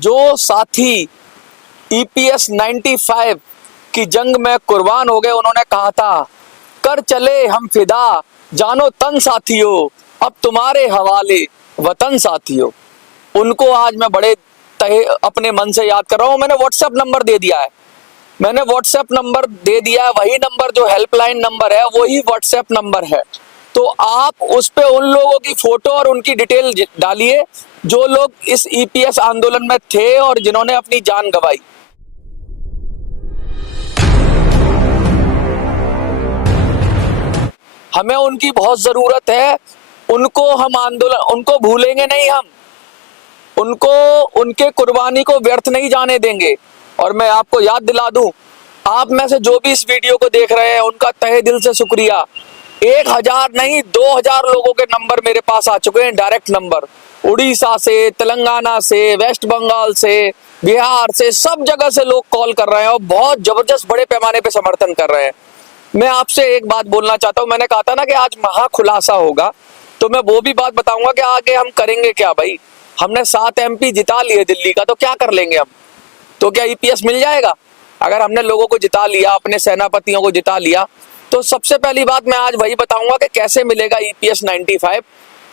जो साथी EPS 95 की जंग में कुर्बान हो गए, उन्होंने कहा था कर चले हम फिदा जानो तन साथियों, अब तुम्हारे हवाले वतन साथियों। उनको आज मैं बड़े तहे अपने मन से याद कर रहा हूँ। मैंने व्हाट्सएप नंबर दे दिया है, वही नंबर जो हेल्पलाइन नंबर है वही व्हाट्सएप नंबर है। तो आप उस पे उन लोगों की फोटो और उनकी डिटेल डालिए जो लोग इस EPS आंदोलन में थे और जिन्होंने अपनी जान गंवाई। हमें उनकी बहुत जरूरत है। उनको भूलेंगे नहीं हम, उनके कुर्बानी को व्यर्थ नहीं जाने देंगे। और मैं आपको याद दिला दूं, आप में से जो भी इस वीडियो को देख रहे हैं उनका तहे दिल से शुक्रिया। 1000 नहीं 2000 लोगों के नंबर मेरे पास आ चुके हैं, डायरेक्ट नंबर। उड़ीसा से, तेलंगाना से, वेस्ट बंगाल से, बिहार से, सब जगह से लोग कॉल कर रहे हैं और बहुत जबरदस्त बड़े पैमाने पे समर्थन कर रहे हैं। मैं आपसे एक बात बोलना चाहता हूं, मैंने कहा था ना कि आज महाखुलासा होगा, तो मैं वो भी बात बताऊंगा कि आगे हम करेंगे क्या। भाई हमने 7 MP जिता लिए दिल्ली का, तो क्या कर लेंगे हम? तो क्या EPS मिल जाएगा? अगर हमने लोगों को जिता लिया, अपने सेनापतियों को जिता लिया, तो सबसे पहली बात मैं आज वही बताऊंगा कि कैसे मिलेगा EPS 95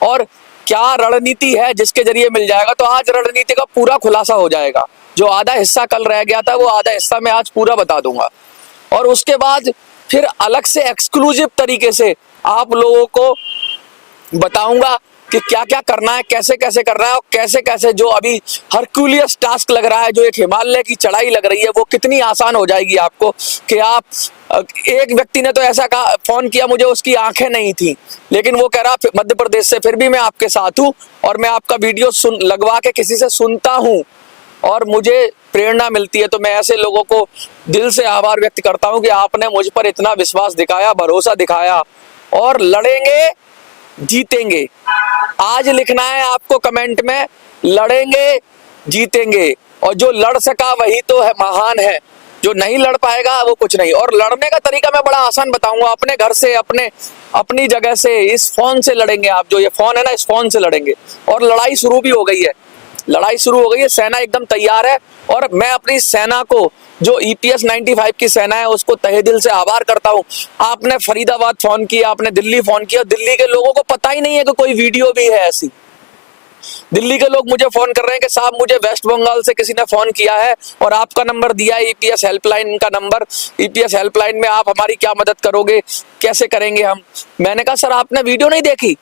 और क्या रणनीति है जिसके जरिए मिल जाएगा। तो आज रणनीति का पूरा खुलासा हो जाएगा। जो आधा हिस्सा कल रह गया था वो आधा हिस्सा मैं आज पूरा बता दूंगा, और उसके बाद फिर अलग से एक्सक्लूसिव तरीके से आप लोगों को बताऊंगा कि क्या क्या करना है, कैसे कैसे करना है, और कैसे कैसे जो अभी हरक्यूलियस टास्क लग रहा है, जो एक हिमालय की चढ़ाई लग रही है, वो कितनी आसान हो जाएगी आपको। कि आप एक व्यक्ति ने तो ऐसा कहा, फोन किया मुझे, उसकी आंखें नहीं थी, लेकिन वो कह रहा मध्य प्रदेश से, फिर भी मैं आपके साथ हूं और मैं आपका वीडियो लगवा के किसी से सुनता हूं और मुझे प्रेरणा मिलती है। तो मैं ऐसे लोगों को दिल से आभार व्यक्त करता हूं कि आपने मुझ पर इतना विश्वास दिखाया, भरोसा दिखाया, और लड़ेंगे जीतेंगे। आज लिखना है आपको कमेंट में, लड़ेंगे जीतेंगे, और जो लड़ सका वही तो है महान है, जो नहीं लड़ पाएगा वो कुछ नहीं। और लड़ने का तरीका मैं बड़ा आसान बताऊंगा, अपने घर से, अपनी जगह से, इस फोन से लड़ेंगे आप। जो ये फोन है ना, इस फोन से लड़ेंगे। और लड़ाई शुरू भी हो गई है, सेना एकदम तैयार है। और मैं अपनी सेना को, जो EPS 95 की सेना है, उसको तहे दिल से आभार करता हूं। आपने फरीदाबाद फोन किया, आपने दिल्ली फोन किया, दिल्ली के लोगों को पता ही नहीं है कि कोई वीडियो भी है ऐसी। दिल्ली के लोग मुझे फोन कर रहे हैं कि साहब मुझे वेस्ट बंगाल से किसी ने फोन किया है और आपका नंबर दिया है, EPS हेल्पलाइन का नंबर। EPS हेल्पलाइन में आप हमारी क्या मदद करोगे, कैसे करेंगे हम? मैंने कहा सर आपने वीडियो नहीं देखी?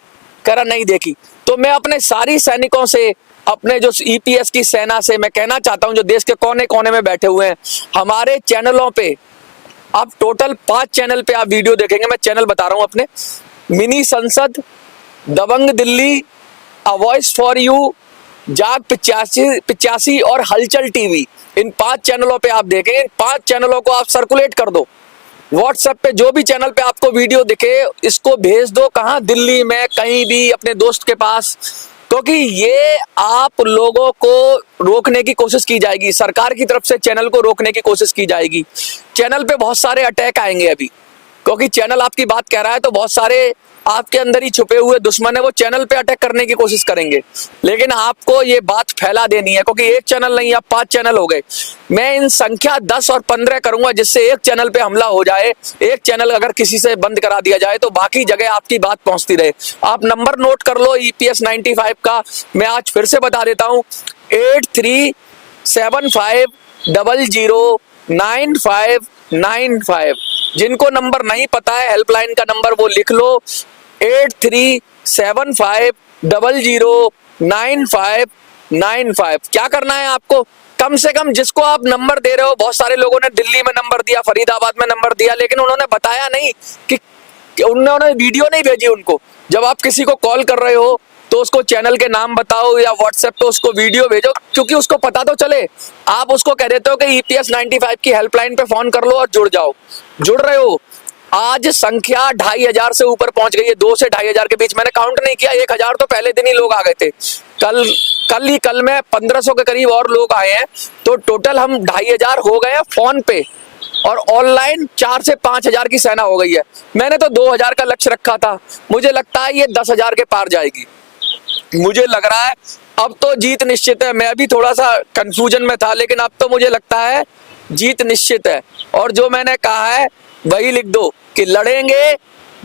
कह रहा नहीं देखी। तो मैं अपने सारी सैनिकों से, अपने जो EPS की सेना से मैं कहना चाहता हूं, जो देश के कोने कोने में बैठे हुए हैं, हमारे चैनलों पे आप टोटल 5 चैनल पे आप वीडियो देखेंगे। मैं चैनल बता रहा हूं अपने, मिनी संसद, Dabang Delhi, a voice for you, जाग 85 और हलचल टीवी। इन 5 चैनलों पे आप देखेंगे। इन 5 चैनलों को आप सर्कुलेट कर दो व्हाट्सएप पे। जो भी चैनल पे आपको वीडियो दिखे इसको भेज दो, कहां, दिल्ली में, कहीं भी अपने दोस्त के पास, क्योंकि ये आप लोगों को रोकने की कोशिश की जाएगी, सरकार की तरफ से चैनल को रोकने की कोशिश की जाएगी। चैनल पे बहुत सारे अटैक आएंगे अभी, क्योंकि चैनल आपकी बात कह रहा है, तो बहुत सारे आपके अंदर ही छुपे हुए दुश्मन है, वो चैनल पे अटैक करने की कोशिश करेंगे। लेकिन आपको ये बात फैला देनी है, क्योंकि एक चैनल नहीं, आप 5 चैनल हो गए। मैं इन संख्या 10 और 15 करूंगा, जिससे एक चैनल पे हमला हो जाए, एक चैनल अगर किसी से बंद करा दिया जाए तो बाकी जगह आपकी बात पहुंचती रहे। आप नंबर नोट कर लो EPS 95 का, मैं आज फिर से बता देता हूं, 8375009595। जिनको नंबर नहीं पता है हेल्पलाइन का नंबर, वो लिख लो, 8375009595। क्या करना है आपको? कम से कम जिसको आप नंबर दे रहे हो, बहुत सारे लोगों ने दिल्ली में नंबर दिया, फरीदाबाद में नंबर दिया, लेकिन उन्होंने बताया नहीं कि उन्होंने वीडियो नहीं भेजी उनको। जब आप किसी को कॉल कर रहे हो तो उसको चैनल के नाम बताओ या व्हाट्सएप पे उसको वीडियो भेजो, क्योंकि उसको पता तो चले। आप उसको कह देते हो कि EPS 95 की हेल्पलाइन पे फोन कर लो और जुड़ जाओ। जुड़ रहे हो? आज संख्या 2500 से ऊपर पहुंच गई है, 2 से 2500 के बीच। मैंने काउंट नहीं किया, 1000 तो पहले दिन ही लोग आ गए थे। कल में 1500 के करीब और लोग आए हैं, तो टोटल हम 2500 हो गए हैं फोन पे, और ऑनलाइन 4 से 5000 की सेना हो गई है। मैंने तो 2000 का लक्ष्य रखा था, मुझे लगता है ये 10,000 के पार जाएगी। मुझे लग रहा है अब तो जीत निश्चित है। मैं भी थोड़ा सा कंफ्यूजन में था, लेकिन अब तो मुझे लगता है जीत निश्चित है। और जो मैंने कहा है वही लिख दो कि लड़ेंगे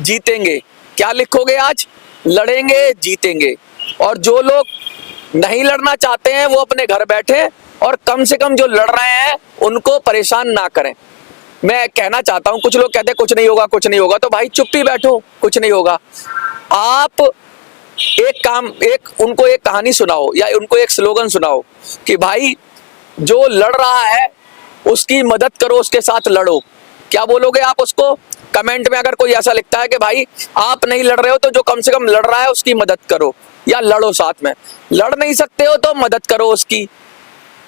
जीतेंगे। क्या लिखोगे आज? लड़ेंगे जीतेंगे। और जो लोग नहीं लड़ना चाहते हैं वो अपने घर बैठे, और कम से कम जो लड़ रहे हैं उनको परेशान ना करें। मैं कहना चाहता हूं, कुछ लोग कहते हैं कुछ नहीं होगा कुछ नहीं होगा, तो भाई चुप ही बैठो, कुछ नहीं होगा। आप उनको एक कहानी सुनाओ या उनको एक स्लोगन सुनाओ कि भाई जो लड़ रहा है उसकी मदद करो, उसके साथ लड़ो। क्या बोलोगे आप उसको? कमेंट में अगर कोई ऐसा लिखता है कि भाई आप नहीं लड़ रहे हो तो जो कम से कम लड़ रहा है उसकी मदद करो या लड़ो साथ में। लड़ नहीं सकते हो तो मदद करो उसकी,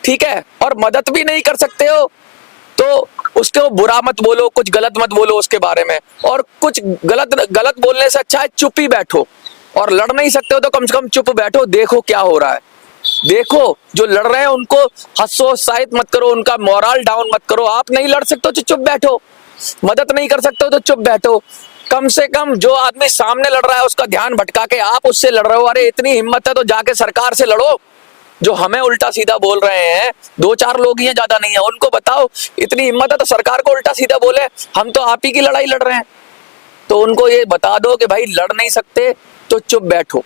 ठीक है? और मदद भी नहीं कर सकते हो तो उसको बुरा मत बोलो, कुछ गलत मत बोलो उसके बारे में। और कुछ गलत बोलने से अच्छा है चुप ही बैठो। और लड़ नहीं सकते हो तो कम से कम चुप बैठो, देखो क्या हो रहा है। देखो जो लड़ रहे हैं उनको हतोत्साहित मत करो, उनका मोरल डाउन मत करो। आप नहीं लड़ सकते हो तो चुप बैठो, मदद नहीं कर सकते हो तो चुप बैठो। कम से कम जो आदमी सामने लड़ रहा है उसका ध्यान भटका के आप उससे लड़ रहे हो। अरे इतनी हिम्मत है तो जाके सरकार से लड़ो। जो हमें उल्टा सीधा बोल रहे हैं, 2-4 लोग ही हैं, ज्यादा नहीं है, उनको बताओ इतनी हिम्मत है तो सरकार को उल्टा सीधा बोले हम तो आप ही की लड़ाई लड़ रहे हैं। तो उनको ये बता दो कि भाई लड़ नहीं सकते तो चुप बैठो,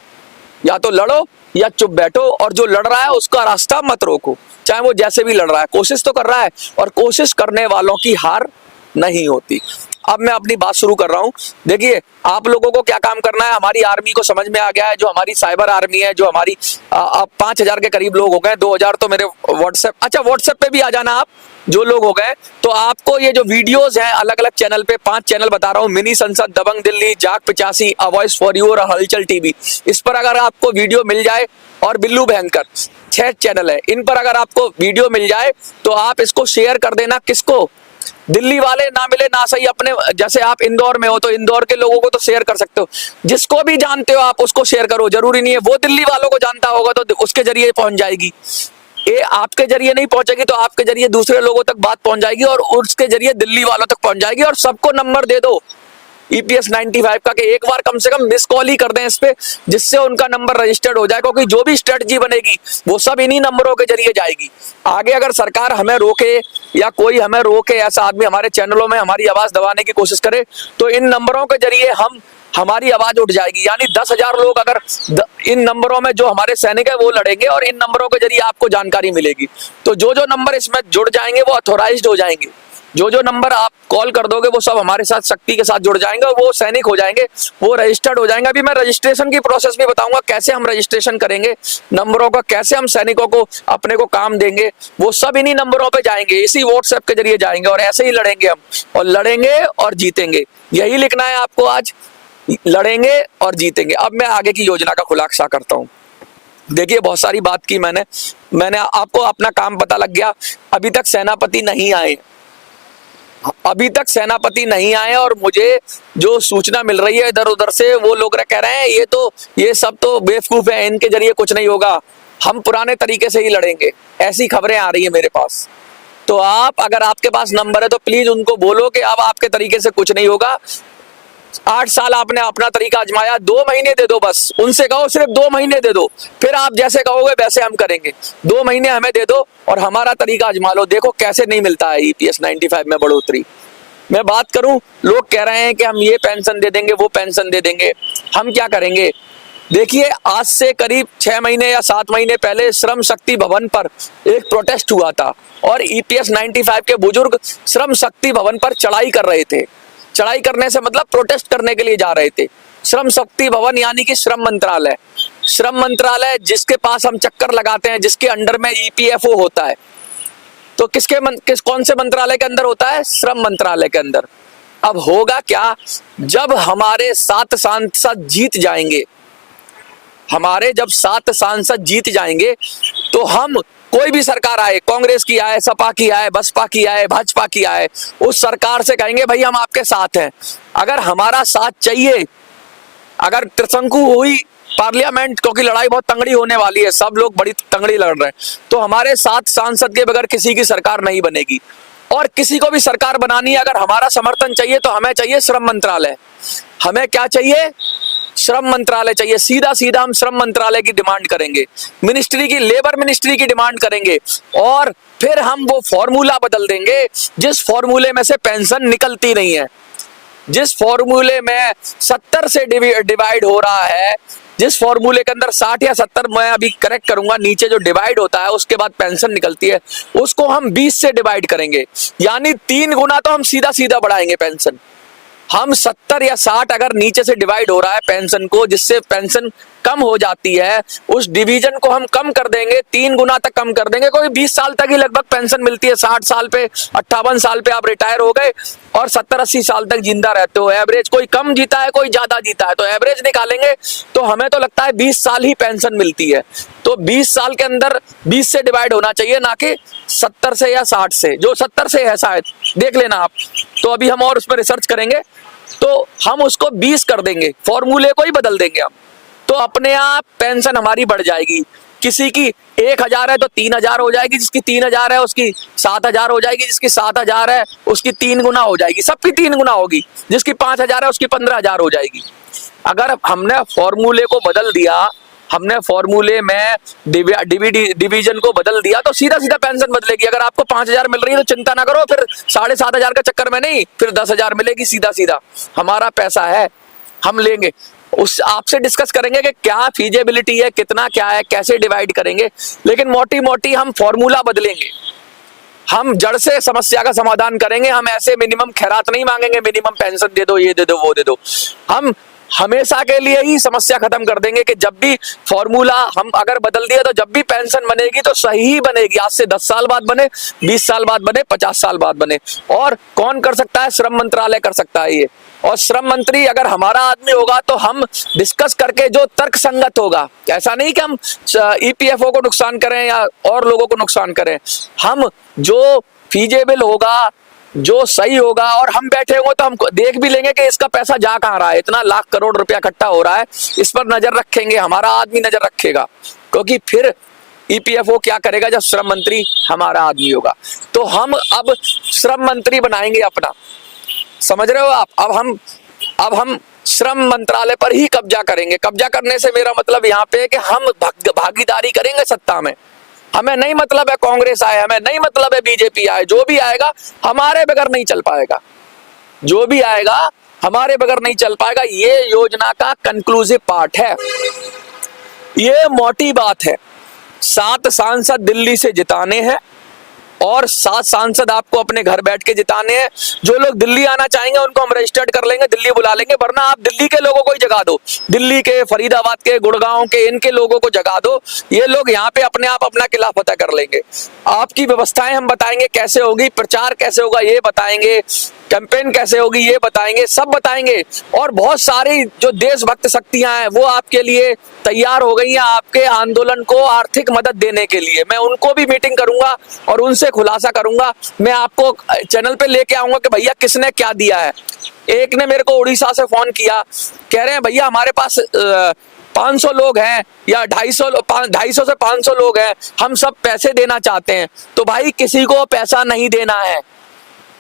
या तो लड़ो या चुप बैठो। और जो लड़ रहा है उसका रास्ता मत रोको, चाहे वो जैसे भी लड़ रहा है, कोशिश तो कर रहा है, और कोशिश करने वालों की हार नहीं होती। अब मैं अपनी बात शुरू कर रहा हूं। देखिए आप लोगों को क्या काम करना है, हमारी आर्मी को समझ में आ गया है, जो हमारी साइबर आर्मी है, जो हमारी 5,000 के करीब लोग हो गए, 2,000 तो मेरे व्हाट्सएप पे भी आ जाना आप, जो लोग हो गए। तो आपको ये जो वीडियोस हैं अलग अलग चैनल पे, 5 चैनल बता रहा हूँ, मिनी संसद, दबंग दिल्ली, जाग 85, अ वॉइस फॉर यू और हलचल टीवी, इस पर अगर आपको वीडियो मिल जाए, और बिल्लू भयंकर 6 चैनल है, इन पर अगर आपको वीडियो मिल जाए तो आप इसको शेयर कर देना। किसको? दिल्ली वाले ना मिले ना सही, अपने जैसे आप इंदौर में हो तो इंदौर के लोगों को तो शेयर कर सकते हो, जिसको भी जानते हो आप उसको शेयर करो। जरूरी नहीं है वो दिल्ली वालों को जानता होगा तो उसके जरिए पहुंच जाएगी, ये आपके जरिए नहीं पहुंचेगी तो आपके जरिए दूसरे लोगों तक बात पहुंच जाएगी, और उसके जरिए दिल्ली वालों तक पहुंच जाएगी। और सबको नंबर दे दो EPS 95 का, कि एक बार कम से कम मिस कॉल ही कर दें इस पे, जिससे उनका नंबर रजिस्टर्ड हो जाए। क्योंकि जो भी स्ट्रेटजी बनेगी वो सब इन्हीं नंबरों के जरिए जाएगी। आगे अगर सरकार हमें रोके या कोई हमें रोके, ऐसा आदमी हमारे चैनलों में हमारी आवाज दबाने की कोशिश करे, तो इन नंबरों के जरिए हमारी आवाज उठ जाएगी। यानी 10,000 लोग अगर इन नंबरों में जो हमारे सैनिक है वो लड़ेंगे, और इन नंबरों के जरिए आपको जानकारी मिलेगी। तो जो जो नंबर इसमें जुड़ जाएंगे वो ऑथोराइज्ड हो जाएंगे। जो जो नंबर आप कॉल कर दोगे वो सब हमारे साथ शक्ति के साथ जुड़ जाएंगे, और वो सैनिक हो जाएंगे, वो रजिस्टर्ड हो जाएंगे। अभी मैं रजिस्ट्रेशन की प्रोसेस भी बताऊंगा, कैसे हम रजिस्ट्रेशन करेंगे नंबरों का, कैसे हम सैनिकों को अपने को काम देंगे। वो सब इन्हीं नंबरों पे जाएंगे, इसी व्हाट्सएप के जरिए जाएंगे, और ऐसे ही लड़ेंगे हम, और लड़ेंगे और जीतेंगे। यही लिखना है आपको आज, लड़ेंगे और जीतेंगे। अब मैं आगे की योजना का खुलासा करता हूं। देखिए बहुत सारी बात की मैंने आपको अपना काम पता लग गया। अभी तक सेनापति नहीं आए, अभी तक सेनापति नहीं आए, और मुझे जो सूचना मिल रही है इधर उधर से, वो लोग कह रहे हैं ये सब तो बेवकूफ है, इनके जरिए कुछ नहीं होगा, हम पुराने तरीके से ही लड़ेंगे। ऐसी खबरें आ रही है मेरे पास। तो आप, अगर आपके पास नंबर है तो प्लीज उनको बोलो कि अब आपके तरीके से कुछ नहीं होगा। 8 साल आपने अपना तरीका आजमाया, 2 महीने दे दो बस। उनसे कहो सिर्फ 2 महीने दे दो, फिर आप जैसे कहोगे वैसे हम करेंगे। 2 महीने हमें दे दो और हमारा तरीका आजमा लो, देखो कैसे नहीं मिलता है EPS 95 में बढ़ोतरी। मैं बात करूं, लोग कह रहे हैं कि हम ये पेंशन दे देंगे, वो पेंशन दे देंगे, हम क्या करेंगे? देखिए आज से करीब 6 महीने या 7 महीने पहले श्रम शक्ति भवन पर एक प्रोटेस्ट हुआ था, और EPS 95 के बुजुर्ग श्रम शक्ति भवन पर चढ़ाई कर रहे थे। चढ़ाई करने से मतलब प्रोटेस्ट करने के लिए जा रहे थे। श्रम शक्ति भवन यानी कि श्रम मंत्रालय जिसके पास हम चक्कर लगाते हैं, जिसके अंडर में EPFO होता है। तो कौन से मंत्रालय के अंदर होता है? श्रम मंत्रालय के अंदर। अब होगा क्या, जब हमारे 7 सांसद जीत जाएंगे, जब 7 सांसद जीत जाएंगे, तो हम, कोई भी सरकार आए, कांग्रेस की आए, सपा की आए, बसपा की आए, भाजपा की आए, उस सरकार से कहेंगे भाई हम आपके साथ हैं। अगर हमारा साथ चाहिए, अगर त्रिशंकु हुई पार्लियामेंट, क्योंकि लड़ाई बहुत तंगड़ी होने वाली है, सब लोग बड़ी तंगड़ी लड़ रहे हैं, तो हमारे 7 सांसद के बगैर किसी की सरकार नहीं बनेगी। और किसी को भी सरकार बनानी है, अगर हमारा समर्थन चाहिए तो हमें चाहिए श्रम मंत्रालय। हमें क्या चाहिए? श्रम मंत्रालय चाहिए, सीधा सीधा हम श्रम मंत्रालय की डिमांड करेंगे, मिनिस्ट्री की, लेबर मिनिस्ट्री की डिमांड करेंगे, और फिर हम वो फॉर्मूला बदल देंगे जिस फॉर्मूले में से पेंशन निकलती नहीं है, जिस फॉर्मूले में 70 से डिवाइड हो रहा है, जिस फॉर्मूले के अंदर 60 या 70, मैं अभी करेक्ट करूंगा, नीचे जो डिवाइड होता है उसके बाद पेंशन निकलती है, उसको हम 20 से डिवाइड करेंगे, यानी 3 गुना तो हम सीधा सीधा बढ़ाएंगे पेंशन। हम 70 या 60 अगर नीचे से डिवाइड हो रहा है पेंशन को, जिससे पेंशन कम हो जाती है, उस डिवीजन को हम कम कर देंगे, 3 गुना तक कम कर देंगे। कोई 20 साल तक ही लगभग पेंशन मिलती है, 60 साल पे, 58 साल पे आप रिटायर हो गए और 70-80 साल तक जिंदा रहते हो। एवरेज कोई कम जीता है, कोई ज्यादा जीता है, तो एवरेज निकालेंगे तो हमें तो लगता है 20 साल ही पेंशन मिलती है। तो 20 साल के अंदर 20 से डिवाइड होना चाहिए, ना कि 70 से या 60 से। जो 70 से है शायद, देख लेना आप, तो अभी हम और उस पर रिसर्च करेंगे, तो हम उसको 20 कर देंगे, फॉर्मूले को ही बदल देंगे हम, तो अपने आप पेंशन हमारी बढ़ जाएगी। किसी की 1000 है तो 3000 हो जाएगी, जिसकी 3000 है उसकी 7000 हो जाएगी, जिसकी 7000 है उसकी 3 गुना हो जाएगी, सबकी 3 गुना होगी, जिसकी 5000 है उसकी 15000 हो जाएगी। अगर हमने फॉर्मूले को बदल दिया, हमने फॉर्मूले में डिवीजन को बदल दिया, तो सीधा सीधा पेंशन बदलेगी। अगर आपको 5000 मिल रही है तो चिंता ना करो, फिर 7500 का चक्कर में नहीं, फिर 10000 मिलेगी, सीधा सीधा हमारा पैसा है, हम लेंगे। उस आपसे डिस्कस करेंगे कि क्या फीजिबिलिटी है, कितना क्या है, कैसे डिवाइड करेंगे, लेकिन मोटी मोटी हम फॉर्मूला बदलेंगे, हम जड़ से समस्या का समाधान करेंगे। हम ऐसे मिनिमम खैरात नहीं मांगेंगे, मिनिमम पेंशन दे दो, ये दे दो, वो दे दो। हम हमेशा के लिए ही समस्या खत्म कर देंगे कि जब भी फॉर्मूला हम अगर बदल दिया तो जब भी पेंशन बनेगी तो सही ही बनेगी। आज से 10 साल बाद बने, 20 साल बाद बने, 50 साल बाद बने। और कौन कर सकता है? श्रम मंत्रालय कर सकता है ये। और श्रम मंत्री अगर हमारा आदमी होगा तो हम डिस्कस करके जो तर्क संगत होगा, ऐसा नहीं कि हम ईपीएफओ को नुकसान करें या और लोगों को नुकसान करें, हम जो फीजेबल होगा, जो सही होगा, और हम बैठे होंगे तो हम देख भी लेंगे कि इसका पैसा जा कहाँ रहा है, इतना लाख करोड़ रुपया इकट्ठा हो रहा है, इस पर नजर रखेंगे, हमारा आदमी नजर रखेगा। क्योंकि फिर ईपीएफओ क्या करेगा? जब श्रम मंत्री हमारा आदमी होगा, तो हम अब श्रम मंत्री बनाएंगे अपना, समझ रहे हो आप? अब हम श्रम मंत्रालय पर ही कब्जा करेंगे। कब्जा करने से मेरा मतलब यहाँ पे है कि हम भागीदारी करेंगे सत्ता में। हमें नहीं मतलब है कांग्रेस आए, हमें नहीं मतलब है बीजेपी आए, जो भी आएगा हमारे बगैर नहीं चल पाएगा, जो भी आएगा हमारे बगैर नहीं चल पाएगा। ये योजना का कंक्लूसिव पार्ट है, ये मोटी बात है। 7 सांसद दिल्ली से जिताने हैं और 7 सांसद आपको अपने घर बैठ के जिताने हैं। जो लोग दिल्ली आना चाहेंगे उनको हम रजिस्टर्ड कर लेंगे, दिल्ली बुला लेंगे, वरना आप दिल्ली के लोगों को ही जगा दो, दिल्ली के, फरीदाबाद के, गुड़गांव के, इनके लोगों को जगा दो। ये लोग यहाँ पे अपने आप अपना किला फतह कर लेंगे। आपकी व्यवस्थाएं हम बताएंगे कैसे होगी, प्रचार कैसे होगा ये बताएंगे, कैंपेन कैसे होगी ये बताएंगे, सब बताएंगे। और बहुत सारी जो देशभक्त शक्तियां हैं वो आपके लिए तैयार हो गई हैं, आपके आंदोलन को आर्थिक मदद देने के लिए। मैं उनको भी मीटिंग करूंगा और उनसे खुलासा करूंगा। मैं आपको चैनल पे लेके आऊंगा कि भैया किसने क्या दिया है। एक ने मेरे को उड़ीसा से फोन किया, कह रहे हैं भैया हमारे पास 500 लोग हैं या 250 से 500 लोग हैं, हम सब पैसे देना चाहते हैं। तो भाई किसी को पैसा नहीं देना है,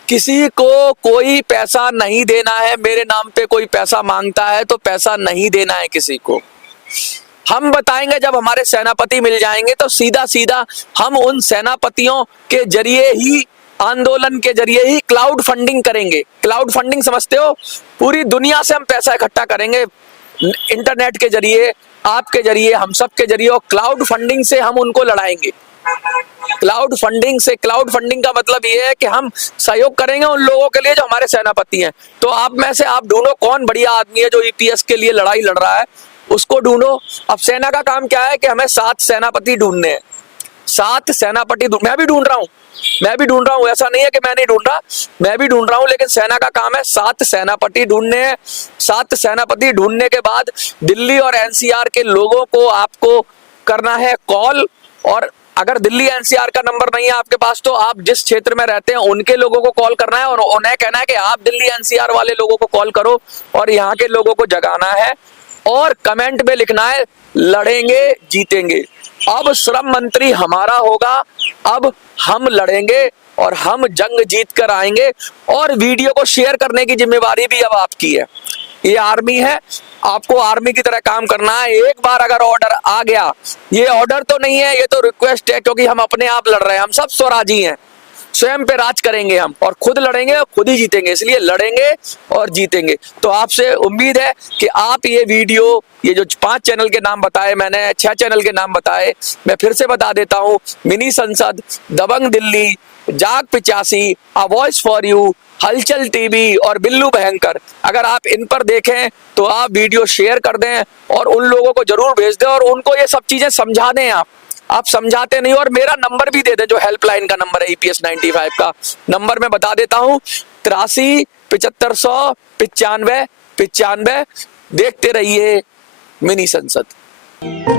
किसी को कोई पैसा नहीं देना है। मेरे नाम पे कोई पैसा मांगता है तो पैसा नहीं देना है किसी को। हम बताएंगे जब हमारे सेनापति मिल जाएंगे तो सीधा सीधा हम उन सेनापतियों के जरिए ही, आंदोलन के जरिए ही क्लाउड फंडिंग करेंगे। क्लाउड फंडिंग समझते हो? पूरी दुनिया से हम पैसा इकट्ठा करेंगे, इंटरनेट के जरिए, आपके जरिए, हम सब के जरिए, और क्लाउड फंडिंग से हम उनको लड़ाएंगे। क्लाउड फंडिंग का मतलब ये है कि हम सहयोग करेंगे उन लोगों के लिए जो हमारे सेनापति हैं। तो आप में से आप ढूंढो कौन बढ़िया आदमी है जो ईपीएस के लिए लड़ाई लड़ रहा है, उसको ढूंढो। अब सेना का काम क्या है कि हमें 7 सेनापति ढूंढने हैं, 7 सेनापति मैं भी ढूंढ रहा हूँ, ऐसा नहीं है कि मैं नहीं ढूंढ रहा, मैं भी ढूंढ रहा हूँ। लेकिन सेना का काम है 7 सेनापति ढूंढने हैं। 7 सेनापति ढूंढने के बाद दिल्ली और एनसीआर के लोगों को आपको करना है कॉल, और अगर दिल्ली एनसीआर का नंबर नहीं है आपके पास तो आप जिस क्षेत्र में रहते हैं उनके लोगों को कॉल करना है और उन्हें कहना है कि आप दिल्ली एनसीआर वाले लोगों को कॉल करो और यहाँ के लोगों को जगाना है, और कमेंट में लिखना है लड़ेंगे जीतेंगे। अब श्रम मंत्री हमारा होगा, अब हम लड़ेंगे और हम जंग जीत कर आएंगे। और वीडियो को शेयर करने की जिम्मेवारी भी अब आपकी है। ये आर्मी है, आपको आर्मी की तरह काम करना है। एक बार अगर ऑर्डर आ गया, ये ऑर्डर तो नहीं है, ये तो रिक्वेस्ट है, क्योंकि हम अपने आप लड़ रहे हैं। हम सब स्वराजी हैं, स्वयं पे राज करेंगे हम, और खुद लड़ेंगे और खुद ही जीतेंगे, इसलिए लड़ेंगे और जीतेंगे। तो आपसे उम्मीद है कि आप ये वीडियो, ये जो 5 चैनल के नाम बताए मैंने, 6 चैनल के नाम बताए, मैं फिर से बता देता हूं, मिनी संसद, दबंग दिल्ली, जाग 85, अ वॉइस फॉर यू, हलचल टीवी और बिल्लू भयंकर। अगर आप इन पर देखें तो आप वीडियो शेयर कर दें और उन लोगों को जरूर भेज दें और उनको ये सब चीजें समझा दें। आप समझाते नहीं, और मेरा नंबर भी दे दें, जो हेल्पलाइन का नंबर है EPS 95 का नंबर मैं बता देता हूं, 83 7500 95 95। देखते रहिए मिनी संसद।